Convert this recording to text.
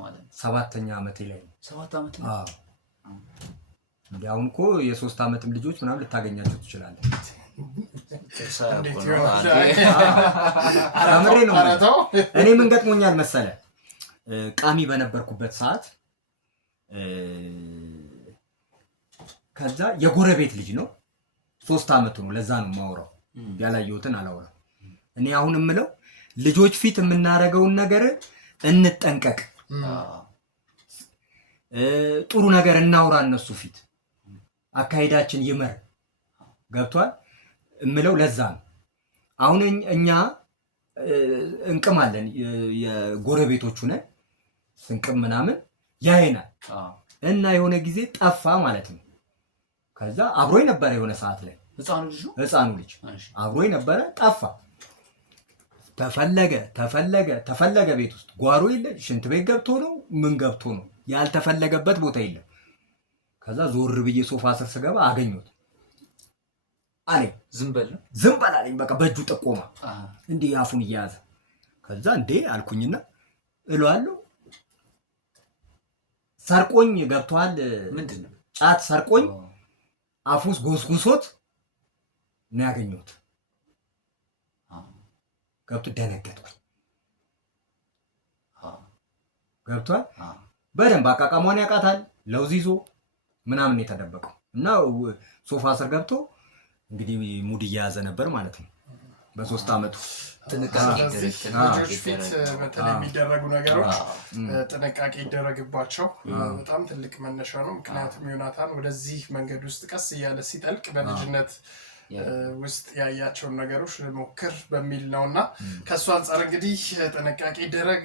ማለት ሰባተኛ ዓመቴ ላይ 7 ዓመት ነው አዎ እንዴ አሁን እኮ የ3 ዓመትም ልጆች ምናምን ልታገኛቸው ትችላለህ አምሬ ነው እኔ ምን ገጥሞኛል መሰለ ቃሚ በነበርኩበት ሰዓት ከዛ የጎረቤት ልጅ ነው 3 ዓመቱ ነው ለዛ ነው ማውራው ያላየሁትን አላወራም እኔ አሁን እምለው ልጆች ፊት የምናረጋውን ነገር እንጠንቀቅ ጥሩ ነገር እናውራ እነሱ ፊት አካይዳችን ይመር ገብቷል እምለው ለዛ ነው አሁን እኛ እንቅማለን የጎረቤቶቹ ነን ስንቅም ምናምን ያይናል እና የሆነ ጊዜ ጠፋ ማለት ነው ከዛ አብሮኝ ነበር የሆነ ሰዓት ላይ ህፃኑ ልጅ አብሮኝ ነበር ጠፋ ተፈለገ ቤት ውስጥ ጓሮ የለ ሽንት ቤት ገብቶ ነው ምን ገብቶ ነው ያልተፈለገበት ቦታ የለም ከዛ ዞር ብዬ ሶፋ ስር ስገባ አገኘሁት አለ ዝም በል አለኝ በቃ በእጁ ጠቆማ እንዴ አፉን ይያዘ ከዛ እንዴ አልኩኝና እለዋለሁ ሰርቆኝ ገብቷል ምንድነው ጫት ሰርቆኝ አፉስ ጎስጉሶት ነው ያገኘሁት ገብቶ ደነገጥኩኝ ገብቷል በደንብ አቃቃሟን ያቃታል ለውዝ ይዞ ምናምን የተደበቀው እና ሶፋ ስር ገብቶ እንግዲህ ሙድ እየያዘ ነበር ማለት ነው በ3 ዓመቱ ልጆች ፊት በተለይ የሚደረጉ ነገሮች ጥንቃቄ ይደረግባቸው በጣም ትልቅ መነሻ ነው ምክንያቱም ዮናታን ወደዚህ መንገድ ውስጥ ቀስ እያለ ሲጠልቅ በልጅነት ውስጥ ያያቸውን ነገሮች ሞክር በሚል ነውና ከሱ አንፃር እንግዲህ ጥንቃቄ ይደረግ